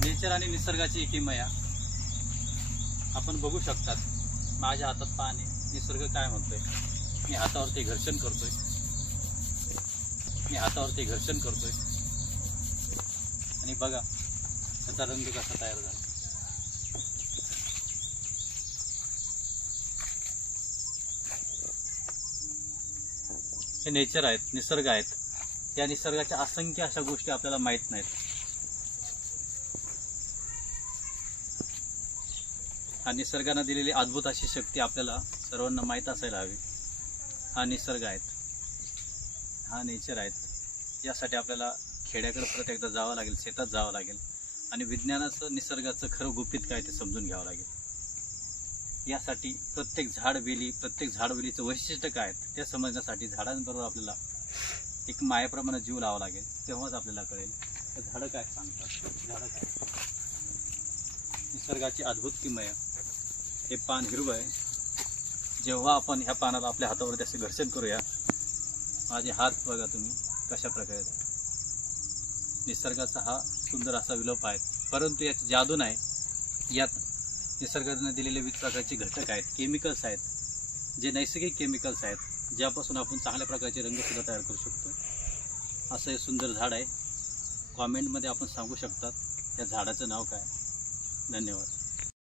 Nature आणि निसर्गाची किमया आपण बघू शकतात। माझ्या हातात पाणी, निसर्ग काय म्हणतोय, मी हातावरती घर्षण करतोय, आणि बघा त्याचा रंग कसा तयार झाला। हे नेचर आहेत, निसर्ग आहेत। या निसर्गाच्या असंख्य अशा गोष्टी आपल्याला माहित नाहीत। हा निसर्गाने दिलेली अद्भुत अशी शक्ती आपल्याला सर्वांना माहीत असायला हवी। हा निसर्ग आहेत, हा नेचर आहेत। यासाठी आपल्याला खेड्याकडे परत एकदा जावं लागेल, शेतात जावं लागेल आणि विज्ञानाचं निसर्गाचं खरं गुपित काय ते समजून घ्यावं लागेल। यासाठी प्रत्येक झाडवेलीचं वैशिष्ट्य काय ते समजण्यासाठी झाडांबरोबर आपल्याला एक मायेप्रमाणे जीव लावावा लागेल। तेव्हाच आपल्याला कळेल तर झाडं काय सांगतात, झाडं काय। निसर्गाची अद्भुत किमया। हे पान हिरवं आहे। जेव्हा आपण ह्या पानाला आपल्या हातावरती असे घर्षण करूया, माझे हात बघा तुम्ही कशा प्रकारे। निसर्गाचा हा सुंदर असा विलोप आहे, परंतु याची जादू नाही। यात निसर्गाने दिलेले विविध प्रकारचे घटक आहेत, केमिकल्स आहेत, जे नैसर्गिक केमिकल्स आहेत, ज्यापासून आपण चांगल्या प्रकारचे रंग सुद्धा तयार करू शकतो। असं हे सुंदर झाड आहे। कॉमेंटमध्ये आपण सांगू शकतात या झाडाचं नाव काय। धन्यवाद।